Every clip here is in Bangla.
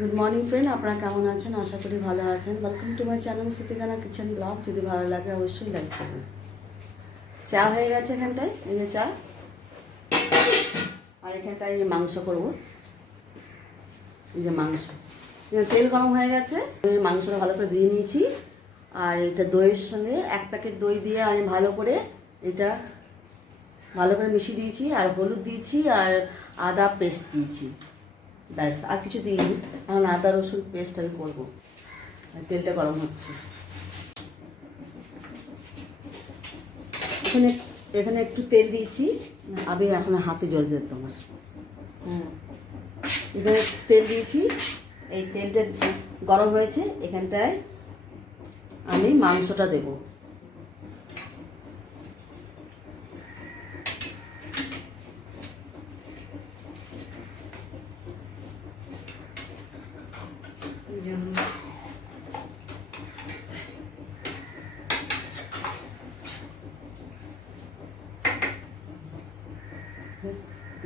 গুড মর্নিং ফ্রেন্ড, আপনারা কেমন আছেন? আশা করি ভালো আছেন। Welcome to my channel Sitikana kitchen blog. যদি ভালো লাগে অবশ্যই লাইক করবেন। চা হয়ে গেছে এখানটায়, এই যে চা। আর এখানটায় মাংস করব। এই যে মাংস, তেল গরম হয়ে গেছে, মাংসটা ভালো করে ধুয়ে নিয়েছি। আর এটা দইয়ের সঙ্গে 1 প্যাকেট দই দিয়ে আমি ভালো করে এটা ভালো করে মিশিয়ে দিয়েছি। আর হলুদ দিয়েছি আর আদা পেস্ট দিয়েছি, ব্যাস। আর কিছু দিইনি, এখন আদা রসুন পেস্ট আমি করবো। আর তেলটা গরম হচ্ছে। এখানে এখানে একটু তেল দিয়েছি, আমি এখন হাতে জল দিতে তোমার। এখানে তেল দিয়েছি, এই তেলটা গরম হয়েছে। এখানটায় আমি মাংসটা দেবো।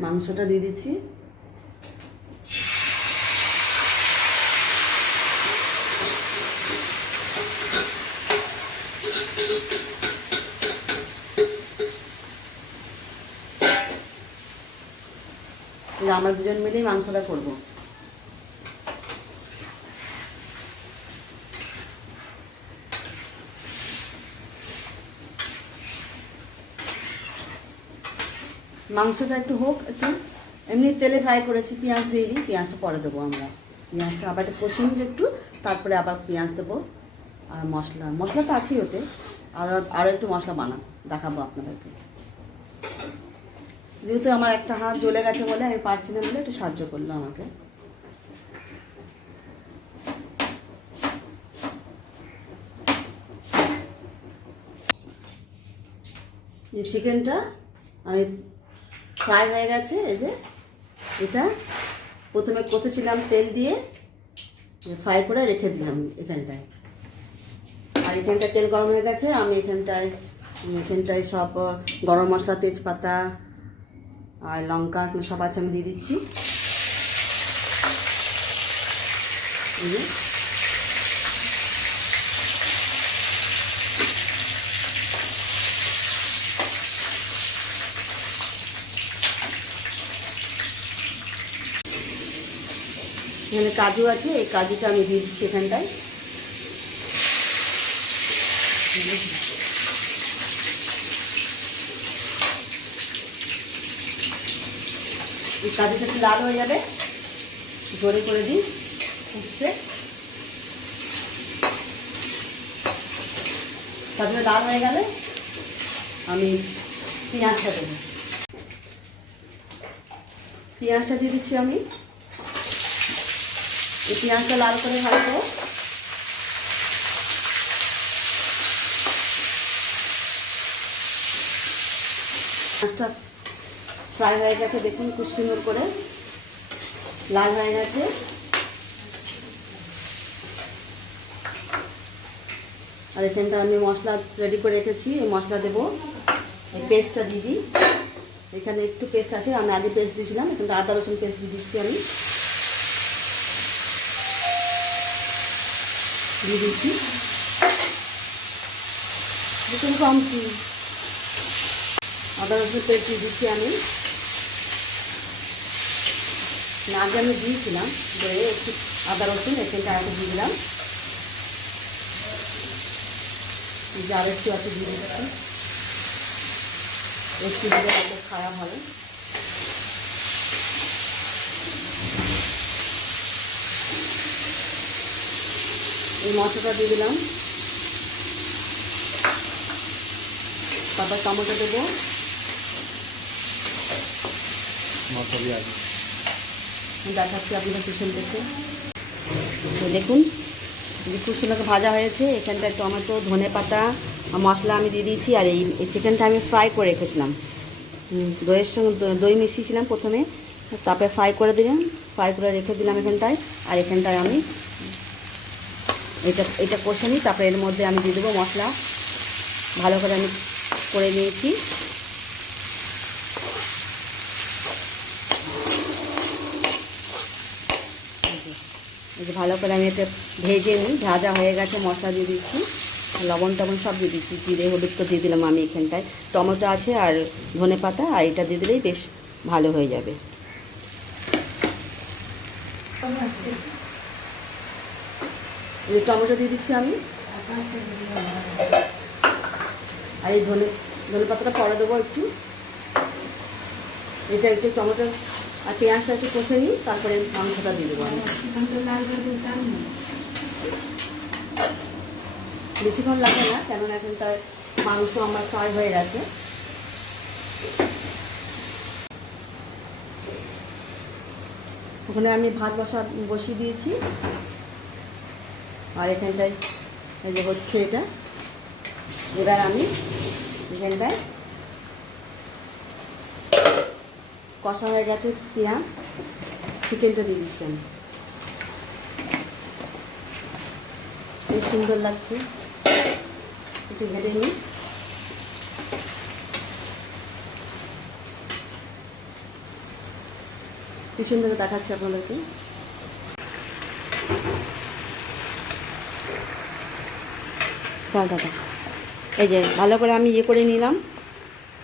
মাংসটা দিয়ে দিচ্ছি। আমরা দুজন মিলেই মাংসটা করবো। মাংসটা একটু হোক, একটু এমনি তেলে ফ্রাই করেছি, পেঁয়াজ দিয়ে দিই। পেঁয়াজটা পরে দেবো আমরা। পেঁয়াজটা আবার একটু কষিয়ে নিই একটু, তারপরে আবার পেঁয়াজ দেবো। আর মশলা তো আছেই ওতে, আরও একটু মশলা দেখাবো আপনাদেরকে। যেহেতু আমার একটা হাত জ্বলে গেছে বলে আমি পারছি না বলে একটু সাহায্য করলো আমাকে। যে চিকেনটা আমি ফ্রাই হয়ে গেছে, এই যে এটা প্রথমে কষেছিলাম তেল দিয়ে, ফ্রাই করে রেখে দিলাম এখানটায়। আর এখানটায় তেল গরম হয়ে গেছে, আমি এখানটায় সব গরম মশলা, তেজপাতা আর লঙ্কা সব আছে, আমি দিয়ে দিচ্ছি। এখানে কাজু আছে, এই কাজুটা আমি দিয়ে দিচ্ছি এখানটায়। এই কাজুটা একটু লাল হয়ে যাবে, জোরে করে দিই, উঠছে। কাজুটা লাল হয়ে গেলে আমি পেঁয়াজটা দেবো। পেঁয়াজটা দিয়ে দিচ্ছি আমি। এই পেঁয়াজটা লাল করে ভাজবো। পেঁয়াজটা ফ্রাই হয়ে গেছে, দেখুন খুব সুন্দর করে লাল হয়ে গেছে। আর এখানটা আমি মশলা রেডি করে রেখেছি, এই মশলা দেবো। এই পেস্টটা দিয়ে দিই। এখানে একটু পেস্ট আছে, আমি আগে পেস্ট দিয়েছিলাম। এখানটা আদা রসুন পেস্ট দিয়ে দিচ্ছি আমি, দিয়ে দিচ্ছি। দেখুন কম কি আদা রসুন পেস্ট দিয়ে দিচ্ছি আমি। আগে আমি দিয়েছিলাম দিয়ে একটু আদা রসুন, এখানটা আগে দিয়ে দিলাম। আর একটু আছে দিয়ে দিচ্ছি, একটু দিলে তাতে খারাপ হবে। এই মশলাটা দিয়ে দিলাম, তারপর টমেটো দেবো। দেখাচ্ছি আপনাদের পিছন থেকে। তো দেখুন খুব সুন্দর ভাজা হয়েছে। এখানটায় টমেটো, ধনে পাতা, মশলা আমি দিয়ে দিয়েছি। আর এই চিকেনটা আমি ফ্রাই করে রেখেছিলাম, দইয়ের সঙ্গে দই মিশিয়েছিলাম প্রথমে, তারপরে ফ্রাই করে রেখে দিলাম এখানটায়। আর এখানটায় আমি এটা কষে নিই, তারপরে এর মধ্যে আমি দিয়ে দেবো মশলা। ভালো করে আমি করে নিয়েছি। এই যে ভালো করে আমি এটা ভেজে নিই, ভাজা হয়ে গেছে, মশলা দিয়ে দিচ্ছি, লবণ টবণ সব দিয়ে দিচ্ছি, জিরে হলুদ তো দিয়ে দিলাম আমি এখানটায়, টমেটো আছে আর ধনে পাতা, আর এটা দিয়ে দিলেই বেশ ভালো হয়ে যাবে। এই টমেটো দিয়ে দিচ্ছি আমি, আর এই ধনে পাতাটা পরে দেবো একটু। এটা একটু টমেটো আর পেঁয়াজটা একটু কষে নিই, তারপরে মাংসটা দিয়ে দেবো আমি। বেশিক্ষণ লাগে না, কেননা এখন তার মাংস আমার ফ্রাই হয়ে গেছে। ওখানে আমি ভাত বসিয়ে দিয়েছি, আর এখানটায় এই যে হচ্ছে এটা। এবার আমি এখানটায় কষা হয়ে গেছে পেঁয়াজ, চিকেনটা দিয়ে দিচ্ছি আমি। বেশ সুন্দর লাগছে, একটু ভেজে নিই। কি সুন্দর দেখাচ্ছে আপনাদেরকে। দাদা এই যে ভালো করে আমি করে নিলাম,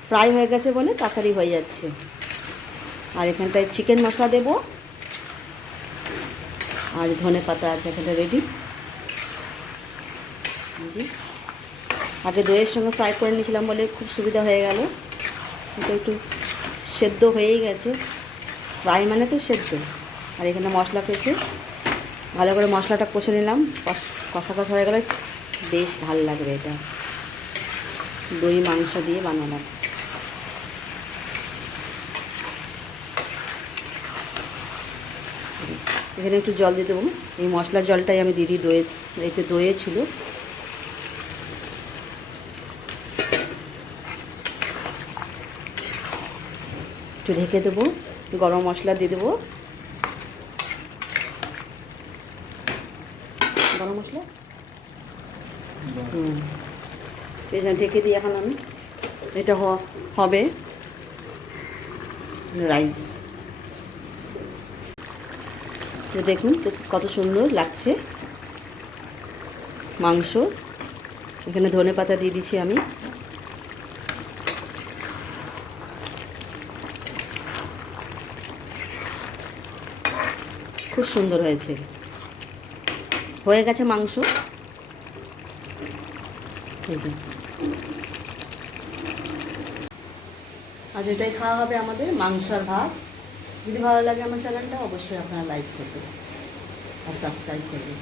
ফ্রাই হয়ে গেছে বলে তাড়াতাড়ি হয়ে যাচ্ছে। আর এখানটায় চিকেন মশলা দেব, আর ধনে পাতা আছে এখানটা রেডি। জি, আগে দইয়ের সঙ্গে ফ্রাই করে নিয়েছিলাম বলে খুব সুবিধা হয়ে গেল। এটা একটু সেদ্ধ হয়েই গেছে, ফ্রাই মানে তো সেদ্ধ। আর এখানে মশলা পেয়েছে, ভালো করে মশলাটা কষে নিলাম, কষা কষা হয়ে গেলে বেশ ভালো লাগবে। এটা দই মাংস দিয়ে বানালাম। এখানে একটু জল দিয়ে দেবো, এই মশলার জলটাই আমি দিয়ে দিই, এতে দইয়ে ছিল। একটু ঢেকে দেবো, গরম মশলা দিয়ে দেবো, গরম মশলা ঢেকে দিই। এখন আমি এটা হবে রাইস। দেখুন কত সুন্দর লাগছে মাংস। এখানে ধনে পাতা দিয়ে দিচ্ছি আমি। খুব সুন্দর হয়েছে, হয়ে গেছে মাংস। আজ এটাই খাওয়া হবে আমাদের, মাংস আর ভাত। যদি ভালো লাগে আমার চ্যানেলটা অবশ্যই আপনারা লাইক করবেন আর সাবস্ক্রাইব করবেন।